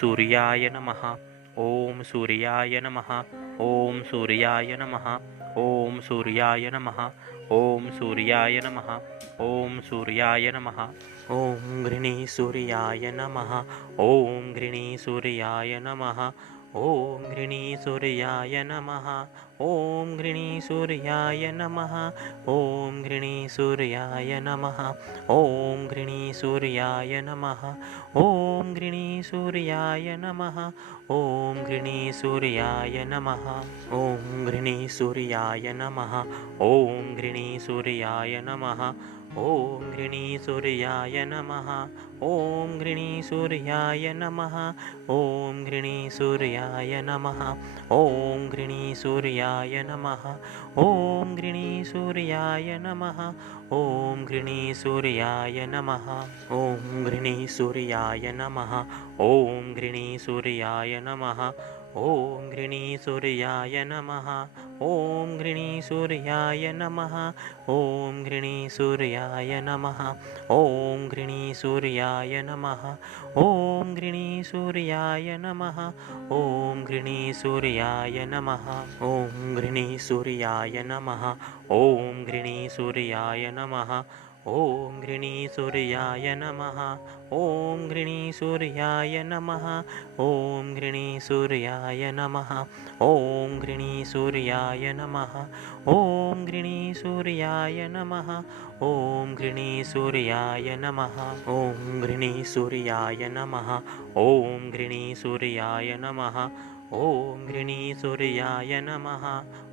सूर्याय नमः। ॐ सूर्याय नमः। ॐ सूर्याय नमः। ॐ सूर्याय नमः। ॐ सूर्याय नमः। ॐ सूर्याय नमः। ॐ घृणी सूर्याय नमः। ॐ घृणी सूर्याय नमः ॐ घृणी सूर्याय नमः। ॐ घृणी सूर्याय नमः। ॐ घृणी सूर्याय नमः। ॐ घृणी सूर्याय नमः। ॐ घृणी सूर्याय नमः। ॐ घृणी सूर्याय नमः। ॐ घृणी सूर्याय नमः। ॐ घृणी सूर्याय नमः ॐ घृणी सूर्याय नमः। ॐ घृणी सूर्याय नमः। ॐ घृणी सूर्याय नमः। ॐ घृणी सूर्याय नमः। ॐ घृणी सूर्याय नमः। ॐ घृणी सूर्याय नमः। ॐ घृणी सूर्याय नमः। ॐ घृणी सूर्याय नमः ॐ घृणी सूर्याय नमः ॐ घृणी सूर्याय नमः ॐ घृणी सूर्याय नमः ॐ घृणी सूर्याय नमः ॐ घृणी सूर्याय नमः ॐ घृणी सूर्याय नमः ॐ घृणी सूर्याय नमः ॐ घृणी सूर्याय नमः ॐ घृणी सूर्याय नमः। ॐ घृणी सूर्याय नमः। ॐ घृणी सूर्याय नमः। ॐ घृणी सूर्याय नमः। ॐ घृणी सूर्याय नमः। ॐ घृणी सूर्याय नमः। ॐ घृणी सूर्याय नमः। ॐ घृणी सूर्याय नमः ॐ घृणी सूर्याय नमः।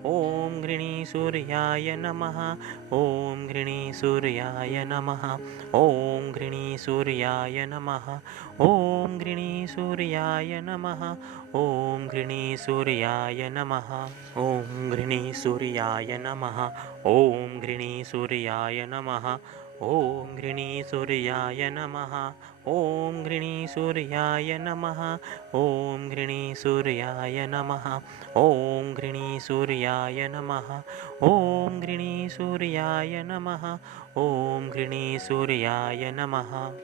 ॐ घृणी सूर्याय नमः। ॐ घृणी सूर्याय नमः। ॐ घृणी सूर्याय नमः। ॐ घृणी सूर्याय नमः। ॐ घृणी सूर्याय नमः। ॐ घृणी सूर्याय नमः। ॐ घृणी सूर्याय नमः ॐ घृणीसूर्याय नमः ॐ घृणीसूर्याय नमः ॐ घृणीसूर्याय नमः ॐ घृणीसूर्याय नमः ॐ घृणीसूर्याय नमः ॐ घृणीसूर्याय नमः।